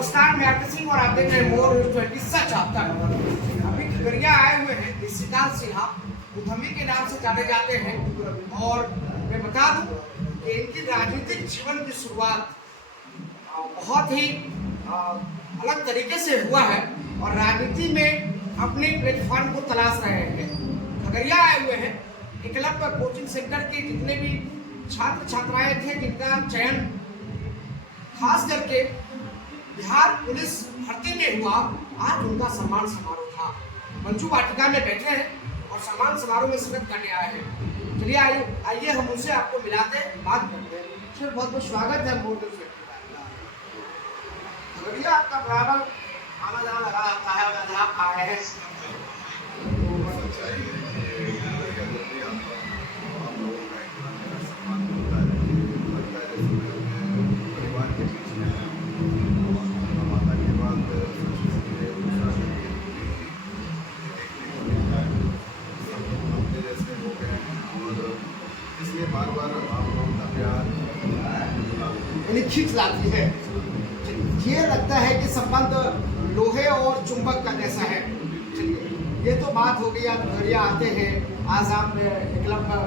नमस्कार, मैं आरके सिंह और आप देख रहे हैं मोर 20 सच आपका। अभी खगड़िया आए हुए हैं निशिकांत सिन्हा, उद्यमी के नाम से जाने जाते हैं। और मैं बता दूं कि इनकी राजनीतिक जीवन की शुरुआत बहुत ही अलग तरीके से हुआ है और राजनीति में अपने प्लेटफॉर्म को तलाश रहे हैं। खगड़िया आए हुए हैं, एकलव्य कोचिंग सेंटर के जितने भी छात्र छात्राएं थे जिनका चयन खास करके बिहार पुलिस भर्ती में हुआ, आज उनका सम्मान समारोह था। मंचू वाटिका में बैठे हैं और सम्मान समारोह में शिरकत करने आए हैं। चलिए आइए हम उनसे आपको मिलाते हैं, बात करते हैं। सर, बहुत बहुत स्वागत है मोदी से। खगड़िया आपका बराबर आना जाना लगा रहता है और आप आए हैं। बार-बार आप लोगों का प्यार खींच लाती है। ये लगता है कि संबंध लोहे और चुंबक का जैसा है। चलिए, ये तो बात हो गई। आप खगड़िया आते हैं, आज आप एकलव्य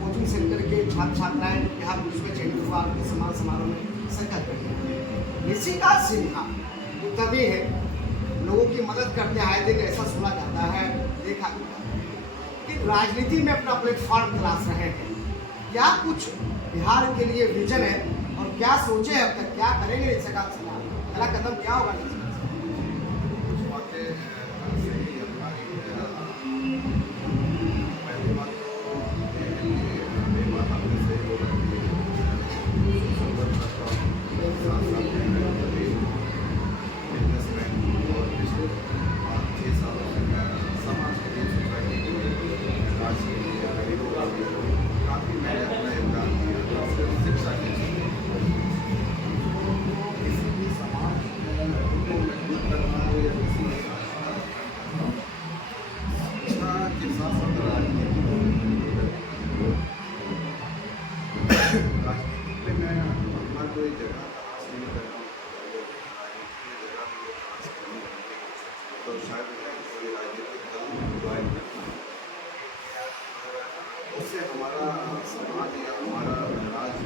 कोचिंग सेंटर के छात्र छात्राएं बिहार पुलिस में चयनित हुआ, आपके सम्मान समारोह में शिरकत करते हैं। निशिकांत सिन्हा उद्यमी है, लोगों की मदद करते आए दिन, ऐसा सुना जाता है, देखा गया कि राजनीति में अपना प्लेटफॉर्म तलाश रहे हैं। क्या कुछ बिहार के लिए विजन है और क्या सोचे हैं अब तक, क्या करेंगे निशिकांत सिन्हा, पहला कदम क्या होगा? कुछ बातें सही हमारी पहली बात तो ये बात आपने सही बोला कि बिजनेसमैन और पिछले 5-6 सालों से मैं समाज के लिए, सोसाइटी के लिए, राष्ट्र के लिए, गरीबों के लिए काफ़ी मैंने अपना योगदान दिया। सिर्फ शिक्षा के किसी भी समाज को मजबूत करना हो या किसी शिक्षा के साथ साथ राजनीति में मैं अपना कोई जगह तलाश नहीं कर रहा हूँ। राजनीति में जगह मुझे तलाश करनी है तो शायद मैं कोई राजनीतिक दल ज्वाइन करता हूँ। उससे हमारा समाज या हमारा राज्य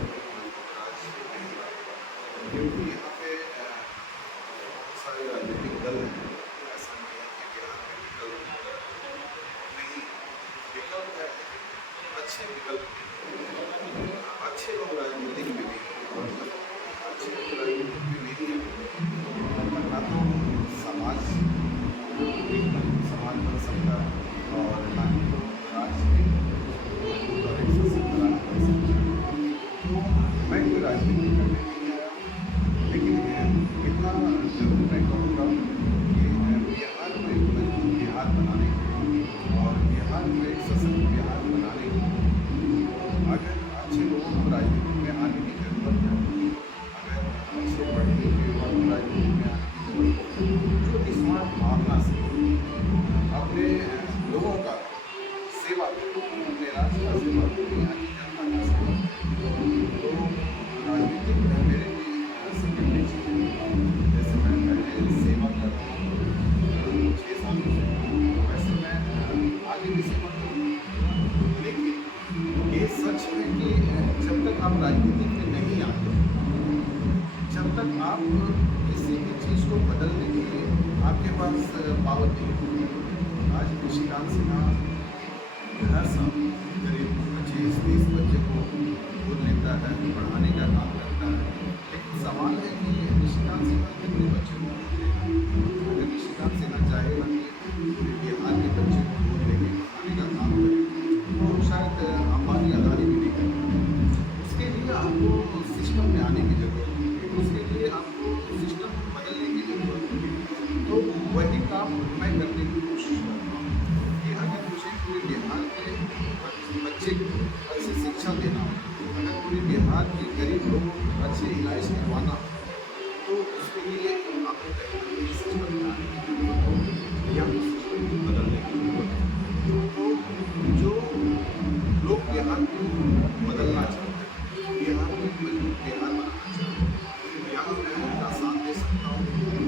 क्योंकि यहाँ पे बहुत सारे राजनीतिक दल हैं। ऐसा नहीं है कि बिहार में विकल्प नहीं, विकल्प है, अच्छे विकल्प हैं, अच्छे लोग राजनीतिक में भी हैं और अच्छे लोग राजनीतिक में नहीं हैं ना तो समाज बन सकता है और ना ही तो राज्य मैं कोई राजनीति करने नहीं आया, लेकिन इतना जरूर मैं कहूँगा कि बिहार को एक मजबूत बिहार बनाने और बिहार को एक सशक्त बिहार बनाने अगर अच्छे लोगों को राजनीति में आने की जरूरत है, अगर अच्छे पढ़े लिखे युवा को राजनीति में आने की जरूरत है, जो निस्वार्थ भावना से अपने लोगों का सेवा करें, अपने राष्ट्र का सेवा करें, यहाँ की जनता का सेवा करें, तो राजनीतिक मेरे लिए सेकेंडरी चीज़ है। जैसे मैं पहले सेवा कर रहा हूँ 6 सालों से, वैसे मैं आगे भी सेवा करूँगा। लेकिन ये सच है कि जब तक आप राजनीति में नहीं आते, जब तक आप किसी भी चीज़ को बदलने के लिए आपके पास पावर नहीं होती। आज निशिकांत सिन्हा हर साल करीब 25-30 बच्चे को गोद लेता है, पढ़ाने का काम करता है। लेकिन सवाल है कि निशिकांत सिन्हा कितने बच्चे को गोद लेगा? अगर निशिकांत सिन्हा चाहेगा कि बिहार के बच्चे को गोद लेके पढ़ाने का काम करे तो शायद अंबानी अदानी भी नहीं करेगा। उसके लिए आपको सिस्टम में आने की ज़रूरत है, उसके लिए आपको सिस्टम बदलने की ज़रूरत है। तो वही काम मैं करने की कोशिश करता हूँ कि अगर मुझे पूरे बिहार के बच्चे को अच्छी शिक्षा देना हो, अगर पूरे बिहार के गरीब लोगों को अच्छे इलाज करवाना हो, तो उसके लिए आपको कहीं सिस्टम में आने की जरूरत हो या सिस्टम को बदलने की जरूरत है। तो जो लोग बिहार को बदलना चाहते हैं, बिहार को मजबूत बिहार बनाना चाहते हैं, यहाँ मैं उनका साथ दे सकता हूँ।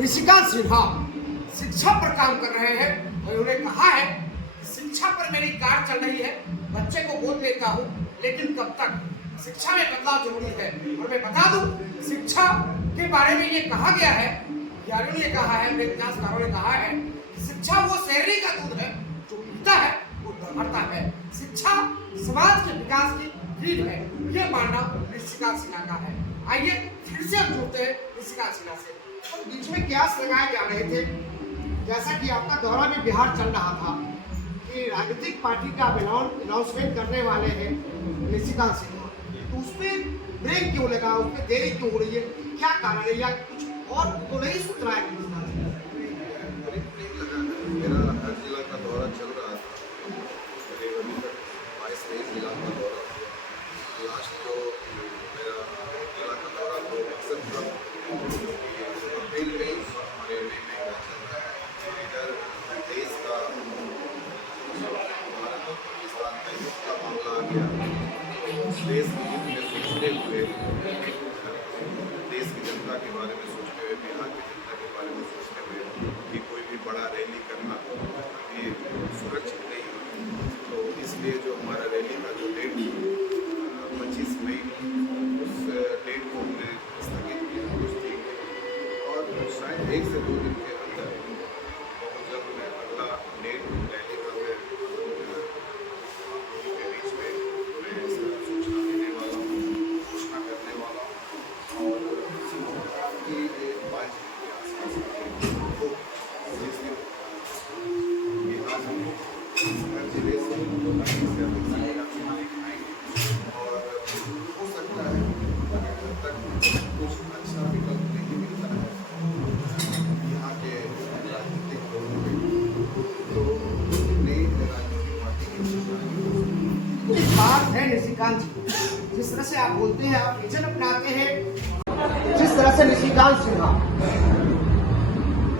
ऋषिकांत सिन्हा शिक्षा पर काम कर रहे हैं और उन्होंने कहा है कि शिक्षा पर मेरी कार चल रही है, बच्चे को गोद लेता हूँ, लेकिन कब तक? शिक्षा में बदलाव जरूरी है। और मैं बता दूं, शिक्षा के बारे में ये कहा गया है, यारों ने कहा है, मेरे इतिहासकारों ने कहा है, शिक्षा वो शहरी का दूध है जो पीता है वो भरता है। शिक्षा समाज के विकास की रीढ़ है, ये मानना ऋषिकांत सिन्हा का है। आइए फिर से हम जुड़ते हैं ऋषिकांत सिन्हा से। तो बीच में क्यास लगाए जा रहे थे, जैसा कि आपका दौरा भी बिहार चल रहा था कि राजनीतिक पार्टी का अनाउंसमेंट करने वाले हैं ऋषिकांत सिन्हा, तो उस पर ब्रेक क्यों लगा, उस पर देरी क्यों हो रही है, क्या कारण है, या कुछ और तो नहीं सूत्र है? मेरा हर जिला का दौरा चल रहा था, करीब अभी तक 22-23 जिला का दौरा। लास्ट जो मेरा जिला का दौरा तो मकसद था अप्रैल में हमारे नए महीना चल रहा है, इधर देश का भारत और पाकिस्तान का युद्ध का मामला आ गया। देश के युद्ध में सोचते हुए, देश की जनता के बारे में सोचते हुए, बिहार की जनता के बारे में सोचते हुए कि कोई भी बड़ा रैली करना ये सुरक्षित नहीं है, तो इसलिए जो हमारा रैली का जो डेट 25 मई उस डेट को हमने स्थगित किया कुछ दिन, और शायद 1 से 2 दिन के अंदर जब मैं अगला डेट रैली का मैं के बीच में मैं इसका सूचना देने वाला हूँ, घोषणा करने वाला हूँ, और कि 22 के आसपास बिहार हम हर जिले से अधिक संख्या में दिखाएंगे, और हो सकता है अगर तक कुछ अच्छा विकल्प नहीं मिलता है यहाँ के राजनीतिक लोगों को, तो नई राजनीतिक पार्टी की बात है ऋषिकांत जी, जिस तरह से आप बोलते हैं, आप विजन अपनाते हैं, जिस तरह से ऋषिकांत सिन्हा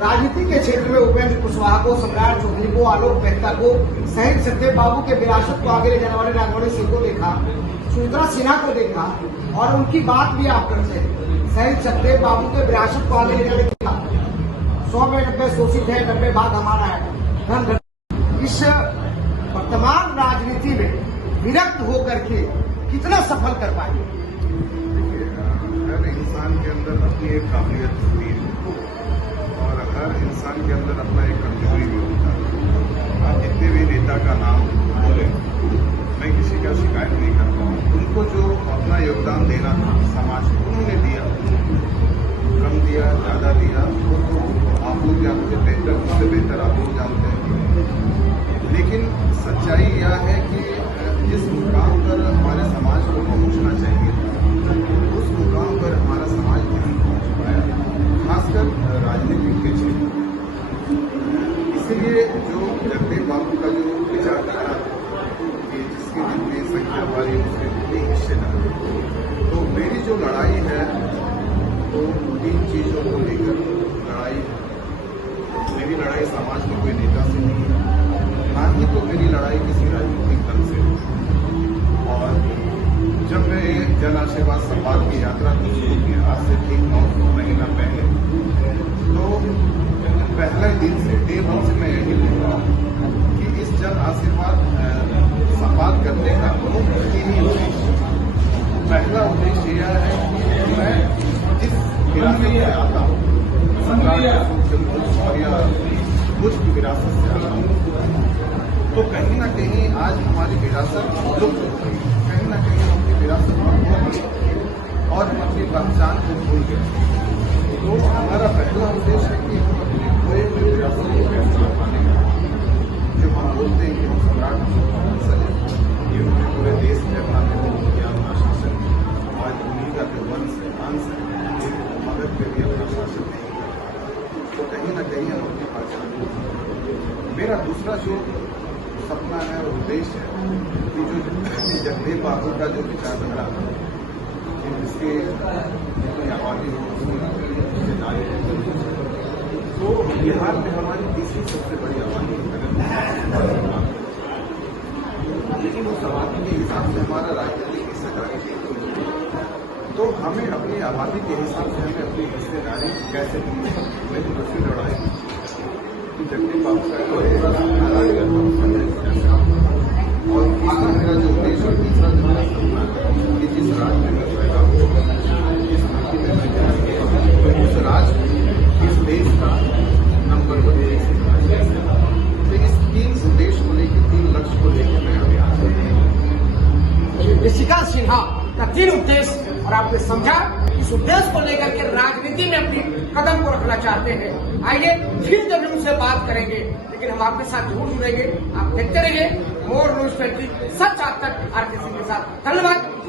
राजनीति के क्षेत्र में उपेंद्र कुशवाहा को, सम्राट चौधरी को, आलोक मेहता को, शहीद सत्यदेव बाबू के विरासत को आगे ले जाने वाले नागवणी सिंह को देखा, सुमित्रा सिन्हा को देखा, और उनकी बात भी आप करते हैं। शहीद सत्यदेव बाबू के विरासत को आगे ले जाने देखा, 100 में 90 शोषित है, 90 भाग हमारा है। इस वर्तमान राजनीति में विरक्त होकर के कितना सफल कर पाएंगे? हर इंसान के अंदर अपनी एक काबिलियत होती है और हर इंसान के अंदर अपना एक कमजोरी भी होता है। आप जितने भी नेता का नाम बोले, मैं किसी का शिकायत नहीं करता हूँ, उनको जो अपना योगदान देना था समाज को उन्होंने दिया, कम दिया ज़्यादा दिया वो तो आप लोग जानते हैं, बेहतर उससे बेहतर आप लोग जानते हैं। लेकिन सच्चाई यह है कि जिस मुकाम पर हमारे समाज को पहुंचना चाहिए उस मुकाम पर हमारा समाज नहीं पहुंच पाया, खासकर राजनीतिक के क्षेत्र में। इसीलिए जो जगदेव बाबू का जो विचारधारा कि जिसके जितनी संख्या वाली उसके उतने हिस्सेदार, तो मेरी जो लड़ाई है वो 3 चीजों को लेकर लड़ाई। मेरी लड़ाई समाज के कोई नेता से नहीं है, ना ही तो मेरी लड़ाई किसी राजनीतिक दल से। और जब मैं जन आशीर्वाद संवाद की यात्रा को शुरू की आज से ठीक 9 महीना पहले, तो पहले दिन से डे 1 से मैं यही बोल रहा हूँ कि इस जन आशीर्वाद संवाद करने का मुख्य 3 ही उद्देश्य। पहला उद्देश्य यह है कि मैं जिस विरासत से आता हूँ, और या कुछ की विरासत से आता हूँ, तो कहीं ना कहीं आज हमारी विरासत लुप्त हो गई, कहीं ना कहीं अपनी विरासत और अपनी पहचान को भूल गए। तो हमारा पहला उद्देश्य है कि हम अपनी खोए हुए विरासत को पहचान पाने का, जो हम बोलते हैं कि हम सम्राट वंशज हैं, ये उन्होंने पूरे देश में अपना किया, अपना शासन, आज उन्हीं का जो वंश है, अंश है, मगध पे भी अपना शासन नहीं कर पा, तो कहीं ना कहीं हम अपनी पहचान को। मेरा दूसरा जो सपना है और उद्देश्य है कि जो जगदेव बाबू का जो विचारधारा जिसके जितनी आबादी हो तो बिहार में हमारी तीसरी सबसे बड़ी आबादी है, लेकिन उस आबादी के हिसाब से हमारा राजनीतिक हिस्सेदारी तो तो हमें अपनी आबादी के हिसाब से हमें अपनी हिस्सेदारी कैसे करनी है, मेरी दूसरी लड़ाई कि जगदीप बाबू साहब को राज करता और तीसरा मेरा जो उद्देश्य और तीसरा जो मेरा सपना है कि जिस राज्य में पैदा हो, जिस धरती में मैं जाएंगे तो उस राज्य इस देश का नंबर 1 देश है। तो इस 3 उद्देश्य को लेकर 3 लक्ष्य को लेकर मैं अभियान कर रहा हूँ। निशिकांत सिन्हा का 3 उद्देश्य और आपने समझा इस उद्देश्य को लेकर के राजनीति में अपनी कदम को रखना चाहते हैं। आइए फिर जब हम उनसे बात करेंगे, लेकिन हम आपके साथ जरूर जुड़ेंगे। आप देखते रहिए मोर न्यूज 20 सच आज तक आरके सिंह के साथ। धन्यवाद।